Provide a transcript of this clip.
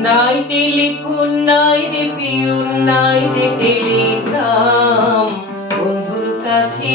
নাই লিখুন নাই পিউন নাই রে বন্ধুর কাছে